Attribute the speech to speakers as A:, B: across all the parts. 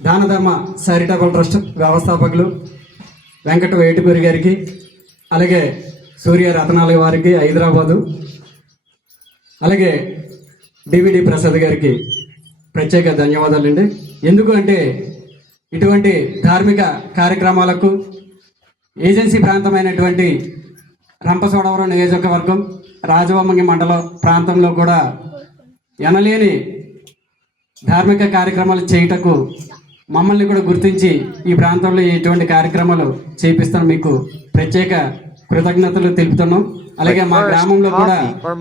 A: Danadharma charitable trust వ్యవస్థాపకులు వెంకట వేటిపూరి గారికి అలాగే సూర్య రతనాల వారికి హైదరాబాదు అలాగే డివిడి ప్రసాద్ గారికి ప్రత్యేక ధన్యవాదాలండి. ఎందుకు అంటే ఇటువంటి ధార్మిక కార్యక్రమాలకు ఏజెన్సీ ప్రాంతమైనటువంటి రంపచోడవరం నియోజకవర్గం రాజవమ్మంగి మండలం ప్రాంతంలో కూడా ఎనలేని ధార్మిక కార్యక్రమాలు చేయుటకు మమ్మల్ని కూడా గుర్తించి ఈ ప్రాంతంలో ఇటువంటి కార్యక్రమాలు చేపిస్తాను మీకు ప్రత్యేక కృతజ్ఞతలు తెలుపుతున్నాం. అలాగే మా గ్రామంలో కూడా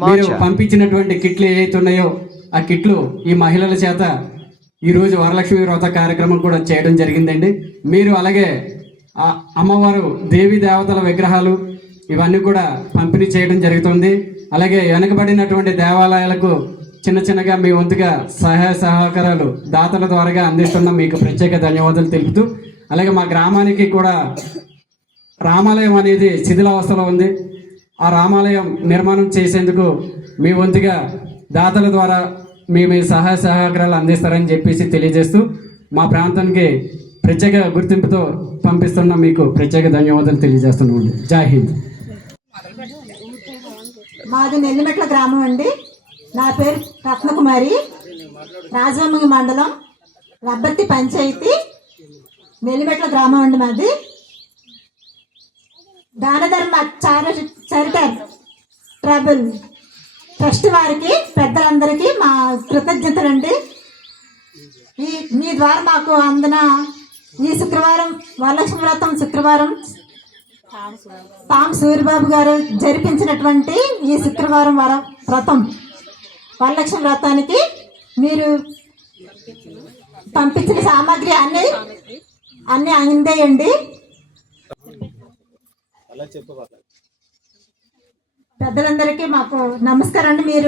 A: మీరు పంపించినటువంటి కిట్లు ఏవైతే ఉన్నాయో ఆ కిట్లు ఈ మహిళల చేత ఈ రోజు వరలక్ష్మి వ్రత కార్యక్రమం కూడా చేయడం జరిగిందండి. మీరు అలాగే ఆ అమ్మవారు దేవి దేవతల విగ్రహాలు ఇవన్నీ కూడా పంపిణీ చేయడం జరుగుతుంది. అలాగే వెనకబడినటువంటి దేవాలయాలకు చిన్న చిన్నగా మీ వంతుగా సహాయ సహకారాలు దాతల ద్వారాగా అందిస్తున్న మీకు ప్రత్యేక ధన్యవాదాలు తెలుపుతూ అలాగే మా గ్రామానికి కూడా రామాలయం అనేది శిథిలావస్థలో ఉంది. ఆ రామాలయం నిర్మాణం చేసేందుకు మీ వంతుగా దాతల ద్వారా మీ మీ సహాయ సహకారాలు అందిస్తారని చెప్పేసి తెలియజేస్తూ మా ప్రాంతానికి ప్రత్యేక గుర్తింపుతో పంపిస్తున్న మీకు ప్రత్యేక ధన్యవాదాలు తెలియజేస్తున్నాం జై హింద్.
B: మాది నెల్లిమెట్ల గ్రామం అండి. నా పేరు రత్నకుమారి రాజవమ్మంగి మండలం రబ్బత్తి పంచాయతీ నెల్లిమెట్ల గ్రామం అండి మాది. దానధర్మ చార చారిటర్ ట్రబుల్ ట్రస్ట్ వారికి పెద్దలందరికీ మా కృతజ్ఞతలండి. ఈ మీ ద్వారా మాకు అందిన ఈ శుక్రవారం వరలక్ష్మి వ్రతం శుక్రవారం తామ్ సూర్యబాబు గారు జరిపించినటువంటి ఈ శుక్రవారం వర వ్రతం. వరలక్ష్మి వ్రతానికి మీరు పంపించిన సామాగ్రి అన్ని అన్ని అందేయండి. పెద్దలందరికీ మాకు నమస్కారం అండి. మీరు